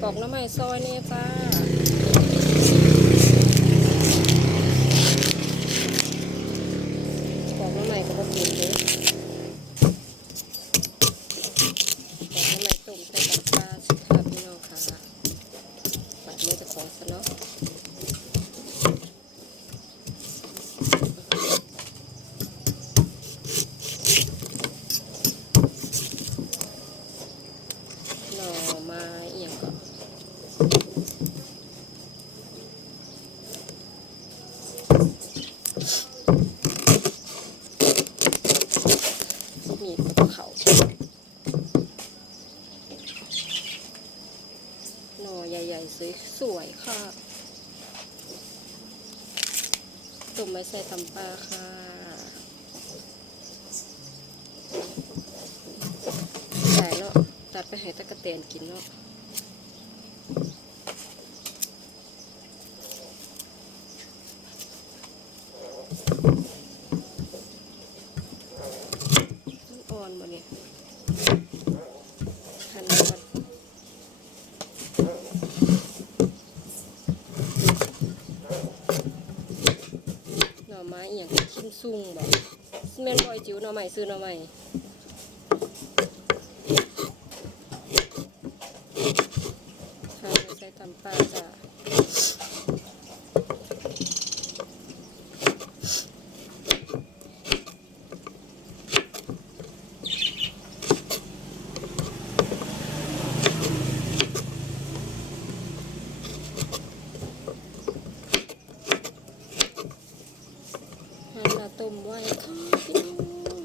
ปอกน้ำใหม่ซอยเนี่ยจ้าปอกน้ำใหม่ก็บ่กินเลยปอกน้ำใหม่ต้มใส่กับปลาสิค่ะพี่น้องค่ะปัดมือจะของซะเนาะหน่อไม้เอียงก่อนมีดกับเขา หน่อใหญ่ๆ สวยๆค่ะตุ่มไม้ใส่ตำปลาค่ะ ใส่เนาะ ตัดไปให้ตะกะเตนกินเนาะอ่อนบ่เนี่ยหั่นมันหน่อไม้อ หย่างชิ้นซุ่งบ่แม่นบอยจิ๋วหน่อไม้ซื้อหน่อไม้ค่ใส่ตำปลาจ้ะ มไว้ค่ะพี่น้อง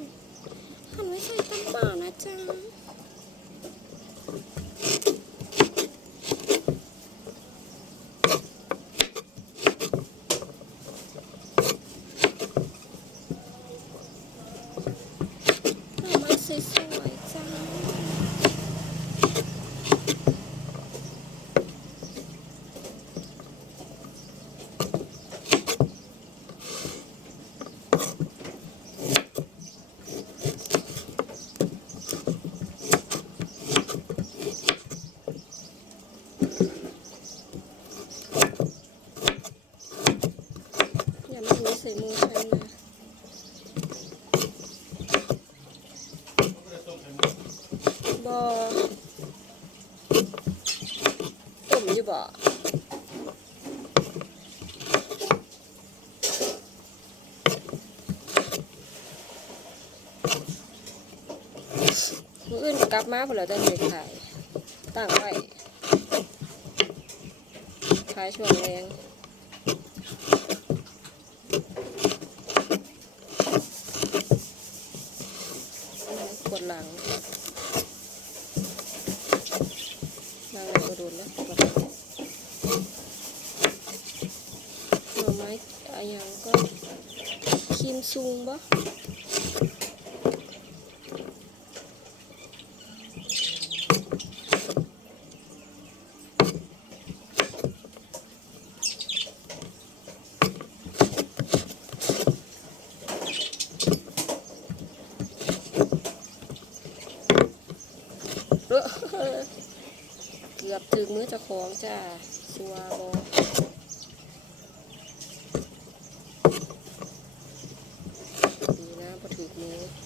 หันไว้ใส่ตำปลานะจ๊ะ หน่อไม้สวยๆจ้าอย่ามาหู ใส่มือฉันนะบอต้มอยู่บ่มืออื่นก็กลับมาพอเราจะเด็กขายตั้งไว้ขายช่วงแรงปวดหลัง นางก็โดนแล้วหน่อไม้ อย่างก็ครีมซุงบ่เกือบถึงมือจ้าของจ้าสัวบอ minutes.